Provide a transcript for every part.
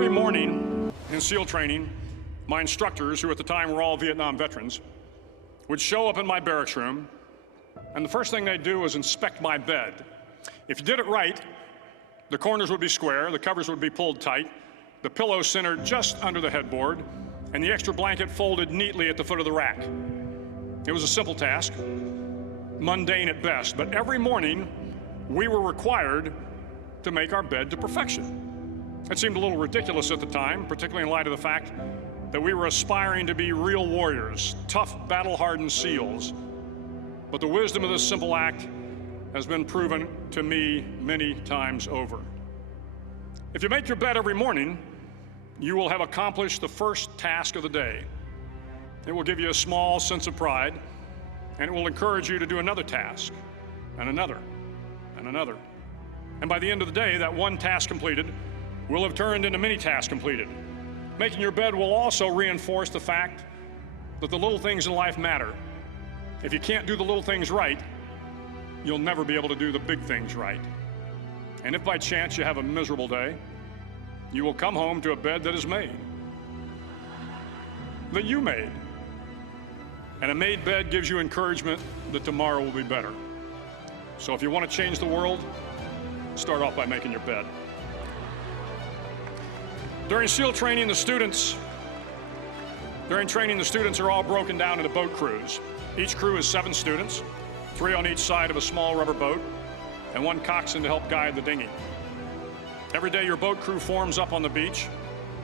Every morning in SEAL training, my instructors, who at the time were all Vietnam veterans, would show up in my barracks room, and the first thing they'd do was inspect my bed. If you did it right, the corners would be square, the covers would be pulled tight, the pillow centered just under the headboard, and the extra blanket folded neatly at the foot of the rack. It was a simple task, mundane at best, but every morning we were required to make our bed to perfection. It seemed a little ridiculous at the time, particularly in light of the fact that we were aspiring to be real warriors, tough, battle-hardened SEALs. But the wisdom of this simple act has been proven to me many times over. If you make your bed every morning, you will have accomplished the first task of the day. It will give you a small sense of pride, and it will encourage you to do another task, and another, and another. And by the end of the day, that one task completed will have turned into many tasks completed. Making your bed will also reinforce the fact that the little things in life matter. If you can't do the little things right, you'll never be able to do the big things right. And if by chance you have a miserable day, you will come home to a bed that is made, that you made. And a made bed gives you encouragement that tomorrow will be better. So if you want to change the world, start off by making your bed. During SEAL training, the students are all broken down into boat crews. Each crew is 7 students, 3 on each side of a small rubber boat, and 1 coxswain to help guide the dinghy. Every day your boat crew forms up on the beach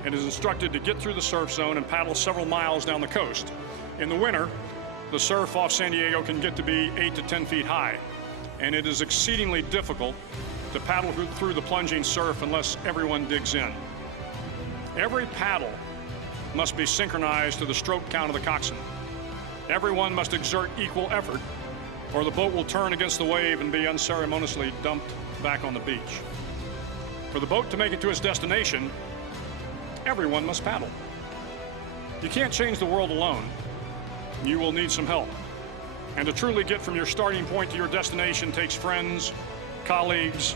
and is instructed to get through the surf zone and paddle several miles down the coast. In the winter, the surf off San Diego can get to be 8 to 10 feet high, and it is exceedingly difficult to paddle through the plunging surf unless everyone digs in. Every paddle must be synchronized to the stroke count of the coxswain. Everyone must exert equal effort, or the boat will turn against the wave and be unceremoniously dumped back on the beach. For the boat to make it to its destination, everyone must paddle. You can't change the world alone. You will need some help. And to truly get from your starting point to your destination takes friends, colleagues,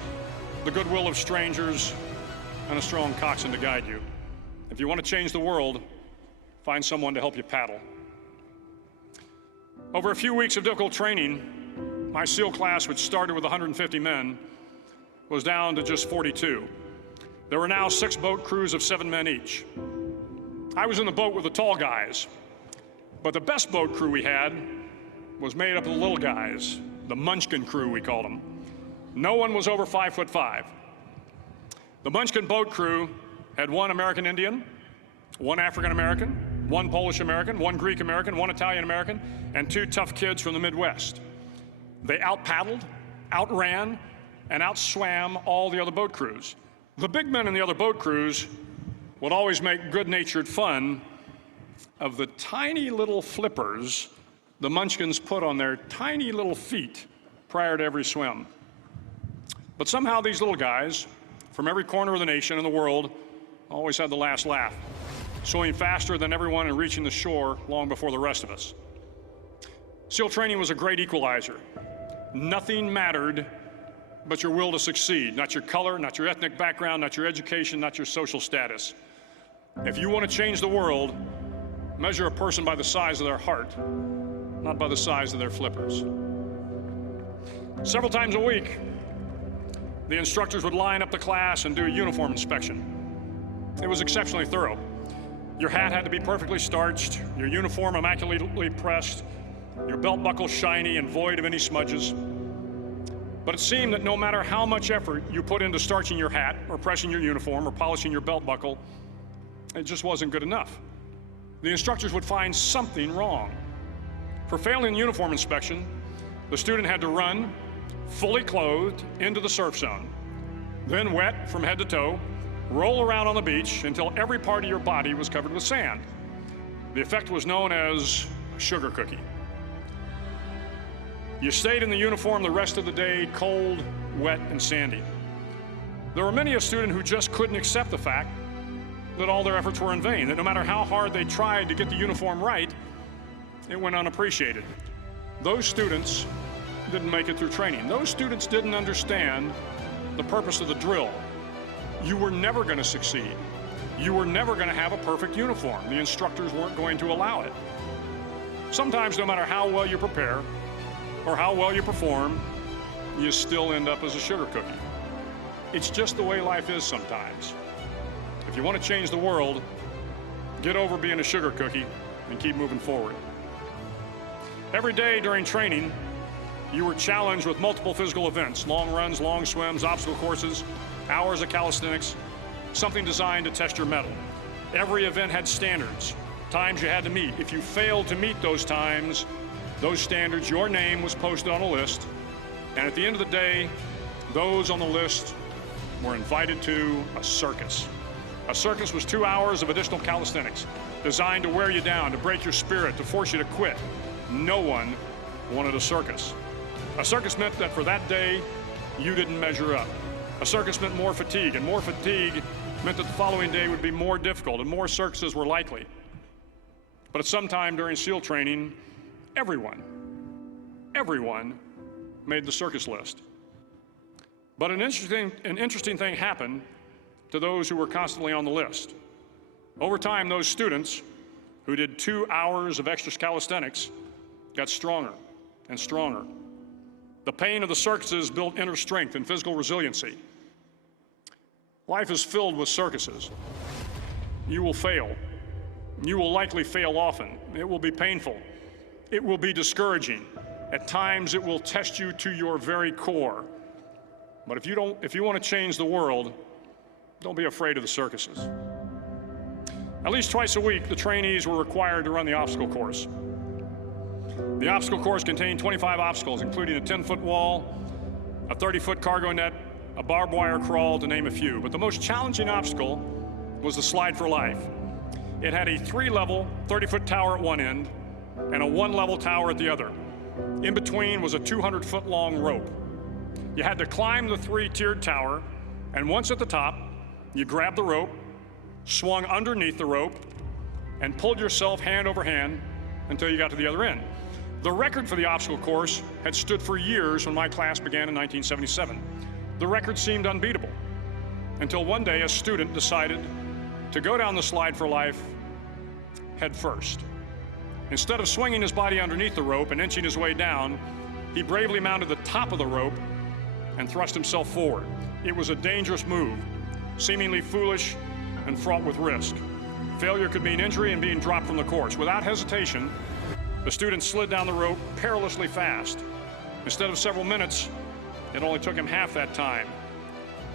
the goodwill of strangers, and a strong coxswain to guide you. If you want to change the world, find someone to help you paddle. Over a few weeks of difficult training, my SEAL class, which started with 150 men, was down to just 42. There were now 6 boat crews of 7 men each. I was in the boat with the tall guys, but the best boat crew we had was made up of the little guys, the Munchkin crew, we called them. No one was over 5'5". The Munchkin boat crew had 1 American Indian, 1 African American, 1 Polish American, 1 Greek American, 1 Italian American, and 2 tough kids from the Midwest. They out-paddled, outran, and outswam all the other boat crews. The big men in the other boat crews would always make good-natured fun of the tiny little flippers the Munchkins put on their tiny little feet prior to every swim. But somehow these little guys from every corner of the nation and the world always had the last laugh, swimming faster than everyone and reaching the shore long before the rest of us. SEAL training was a great equalizer. Nothing mattered but your will to succeed, not your color, not your ethnic background, not your education, not your social status. If you want to change the world, measure a person by the size of their heart, not by the size of their flippers. Several times a week, the instructors would line up the class and do a uniform inspection. It was exceptionally thorough. Your hat had to be perfectly starched, your uniform immaculately pressed, your belt buckle shiny and void of any smudges. But it seemed that no matter how much effort you put into starching your hat or pressing your uniform or polishing your belt buckle, it just wasn't good enough. The instructors would find something wrong. For failing the uniform inspection, the student had to run, fully clothed, into the surf zone, then wet from head to toe, roll around on the beach until every part of your body was covered with sand. The effect was known as a sugar cookie. You stayed in the uniform the rest of the day, cold, wet, and sandy. There were many a student who just couldn't accept the fact that all their efforts were in vain, that no matter how hard they tried to get the uniform right, it went unappreciated. Those students didn't make it through training. Those students didn't understand the purpose of the drill. You were never going to succeed. You were never going to have a perfect uniform. The instructors weren't going to allow it. Sometimes, no matter how well you prepare or how well you perform, you still end up as a sugar cookie. It's just the way life is sometimes. If you want to change the world, get over being a sugar cookie and keep moving forward. Every day during training, you were challenged with multiple physical events: long runs, long swims, obstacle courses, hours of calisthenics, something designed to test your mettle. Every event had standards, times you had to meet. If you failed to meet those times, those standards, your name was posted on a list, and at the end of the day, those on the list were invited to a circus. A circus was 2 hours of additional calisthenics, designed to wear you down, to break your spirit, to force you to quit. No one wanted a circus. A circus meant that for that day, you didn't measure up. A circus meant more fatigue, and more fatigue meant that the following day would be more difficult, and more circuses were likely. But at some time during SEAL training, everyone made the circus list. But an interesting thing happened to those who were constantly on the list. Over time, those students who did 2 hours of extra calisthenics got stronger and stronger. The pain of the circuses built inner strength and physical resiliency. Life is filled with circuses. You will fail. You will likely fail often. It will be painful. It will be discouraging. At times, it will test you to your very core. But if you want to change the world, don't be afraid of the circuses. At least twice a week, the trainees were required to run the obstacle course. The obstacle course contained 25 obstacles, including a 10-foot wall, a 30-foot cargo net, a barbed wire crawl, to name a few. But the most challenging obstacle was the slide for life. It had a 3-level, 30-foot tower at one end and a 1-level tower at the other. In between was a 200-foot long rope. You had to climb the 3-tiered tower, and once at the top, you grabbed the rope, swung underneath the rope, and pulled yourself hand over hand until you got to the other end. The record for the obstacle course had stood for years when my class began in 1977. The record seemed unbeatable until one day a student decided to go down the slide for life head first. Instead of swinging his body underneath the rope and inching his way down, he bravely mounted the top of the rope and thrust himself forward. It was a dangerous move, seemingly foolish and fraught with risk. Failure could mean injury and being dropped from the course. Without hesitation, the student slid down the rope perilously fast. Instead of several minutes, it only took him half that time.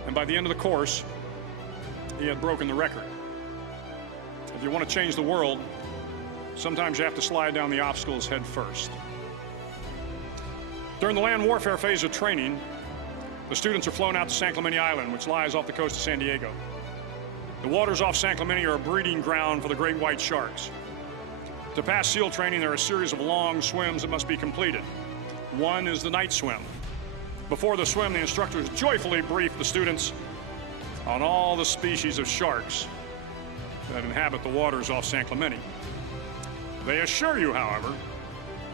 And by the end of the course, he had broken the record. If you want to change the world, sometimes you have to slide down the obstacles head first. During the land warfare phase of training, the students are flown out to San Clemente Island, which lies off the coast of San Diego. The waters off San Clemente are a breeding ground for the great white sharks. To pass SEAL training, there are a series of long swims that must be completed. One is the night swim. Before the swim, the instructors joyfully brief the students on all the species of sharks that inhabit the waters off San Clemente. They assure you, however,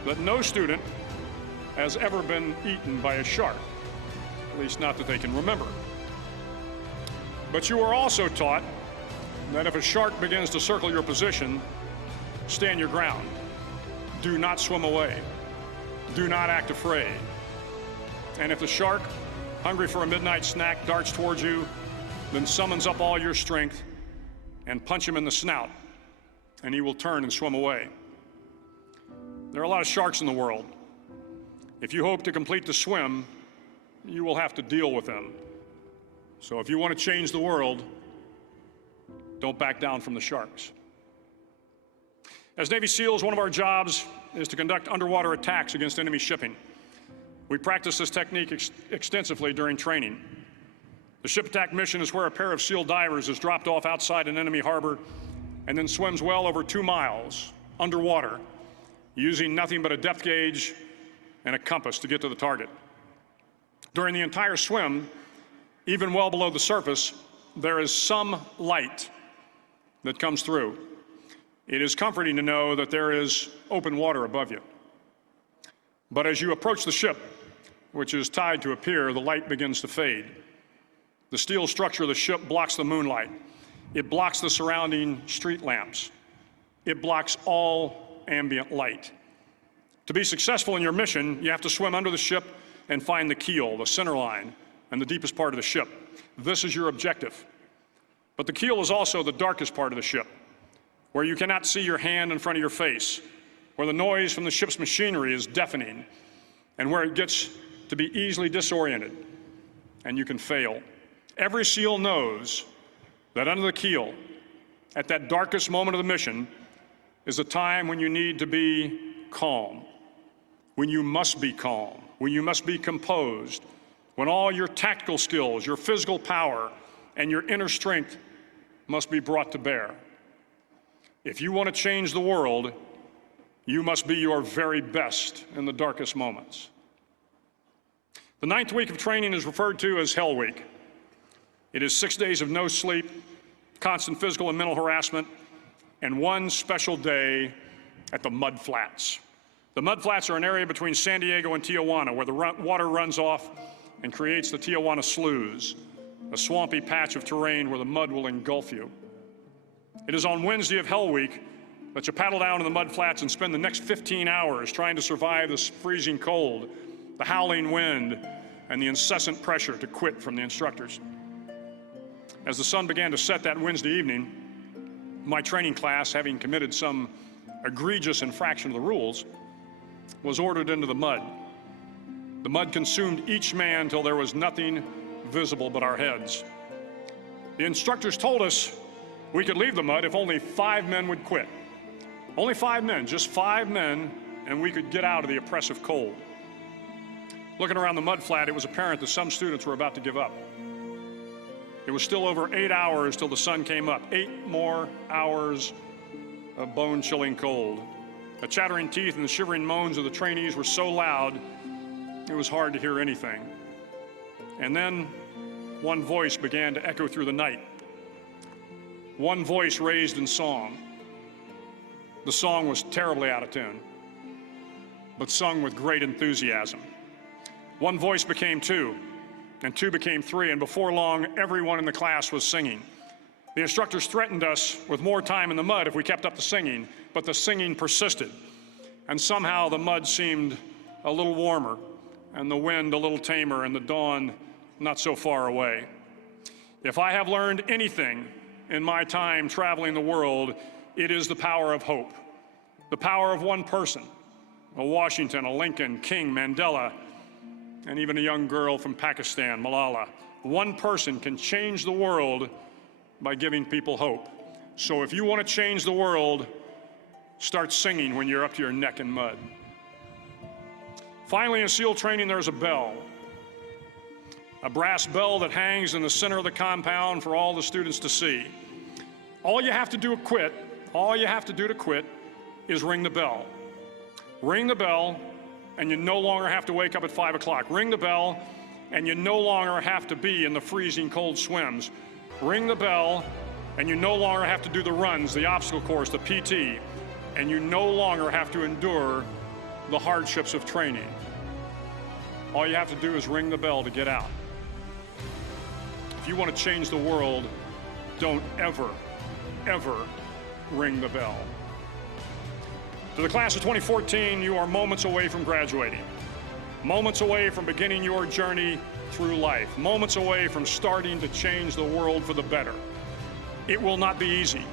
that no student has ever been eaten by a shark, at least not that they can remember. But you are also taught that if a shark begins to circle your position, stand your ground. Do not swim away. Do not act afraid. And if the shark, hungry for a midnight snack, darts towards you, then summons up all your strength and punch him in the snout, and he will turn and swim away. There are a lot of sharks in the world. If you hope to complete the swim, you will have to deal with them. So if you want to change the world, don't back down from the sharks. As Navy SEALs, one of our jobs is to conduct underwater attacks against enemy shipping. We practice this technique extensively during training. The ship attack mission is where a pair of SEAL divers is dropped off outside an enemy harbor and then swims well over 2 miles underwater, using nothing but a depth gauge and a compass to get to the target. During the entire swim, even well below the surface, there is some light that comes through. It is comforting to know that there is open water above you. But as you approach the ship, which is tied to a pier, the light begins to fade. The steel structure of the ship blocks the moonlight. It blocks the surrounding street lamps. It blocks all ambient light. To be successful in your mission, you have to swim under the ship and find the keel, the center line, and the deepest part of the ship. This is your objective. But the keel is also the darkest part of the ship, where you cannot see your hand in front of your face, where the noise from the ship's machinery is deafening, and where it gets to be easily disoriented, and you can fail. Every SEAL knows that under the keel, at that darkest moment of the mission, is a time when you need to be calm, when you must be calm, when you must be composed, when all your tactical skills, your physical power, and your inner strength must be brought to bear. If you want to change the world, you must be your very best in the darkest moments. The 9th week of training is referred to as Hell Week. It is 6 days of no sleep, constant physical and mental harassment, and one special day at the Mud Flats. The Mud Flats are an area between San Diego and Tijuana where the water runs off and creates the Tijuana Sloughs, a swampy patch of terrain where the mud will engulf you. It is on Wednesday of Hell Week that you paddle down to the Mud Flats and spend the next 15 hours trying to survive this freezing cold, the howling wind, and the incessant pressure to quit from the instructors. As the sun began to set that Wednesday evening, my training class, having committed some egregious infraction of the rules, was ordered into the mud. The mud consumed each man till there was nothing visible but our heads. The instructors told us we could leave the mud if only 5 men would quit. Only 5 men, just 5 men, and we could get out of the oppressive cold. Looking around the mud flat, it was apparent that some students were about to give up. It was still over 8 hours till the sun came up. 8 more hours of bone-chilling cold. The chattering teeth and the shivering moans of the trainees were so loud, it was hard to hear anything. And then one voice began to echo through the night. One voice raised in song. The song was terribly out of tune, but sung with great enthusiasm. One voice became 2, and 2 became 3, and before long, everyone in the class was singing. The instructors threatened us with more time in the mud if we kept up the singing, but the singing persisted. And somehow the mud seemed a little warmer, and the wind a little tamer, and the dawn not so far away. If I have learned anything in my time traveling the world, it is the power of hope. The power of one person, a Washington, a Lincoln, King, Mandela, and even a young girl from Pakistan, Malala. One person can change the world by giving people hope. So if you want to change the world, start singing when you're up to your neck in mud. Finally, in SEAL training, there's a bell. A brass bell that hangs in the center of the compound for all the students to see. All you have to do to quit is ring the bell. Ring the bell, and you no longer have to wake up at 5 o'clock. Ring the bell, and you no longer have to be in the freezing cold swims. Ring the bell, and you no longer have to do the runs, the obstacle course, the PT, and you no longer have to endure the hardships of training. All you have to do is ring the bell to get out. If you want to change the world, don't ever, ever ring the bell. To the class of 2014, you are moments away from graduating, moments away from beginning your journey through life, moments away from starting to change the world for the better. It will not be easy,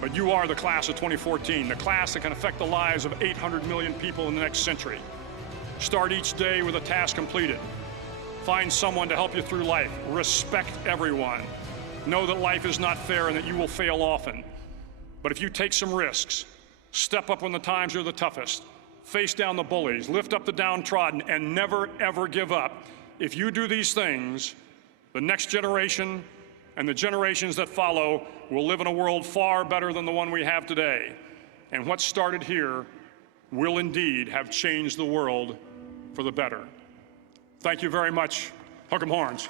but you are the class of 2014, the class that can affect the lives of 800 million people in the next century. Start each day with a task completed. Find someone to help you through life. Respect everyone. Know that life is not fair and that you will fail often. But if you take some risks, step up when the times are the toughest, face down the bullies, lift up the downtrodden, and never, ever give up. If you do these things, the next generation and the generations that follow will live in a world far better than the one we have today. And what started here will indeed have changed the world for the better. Thank you very much. Hook 'em horns.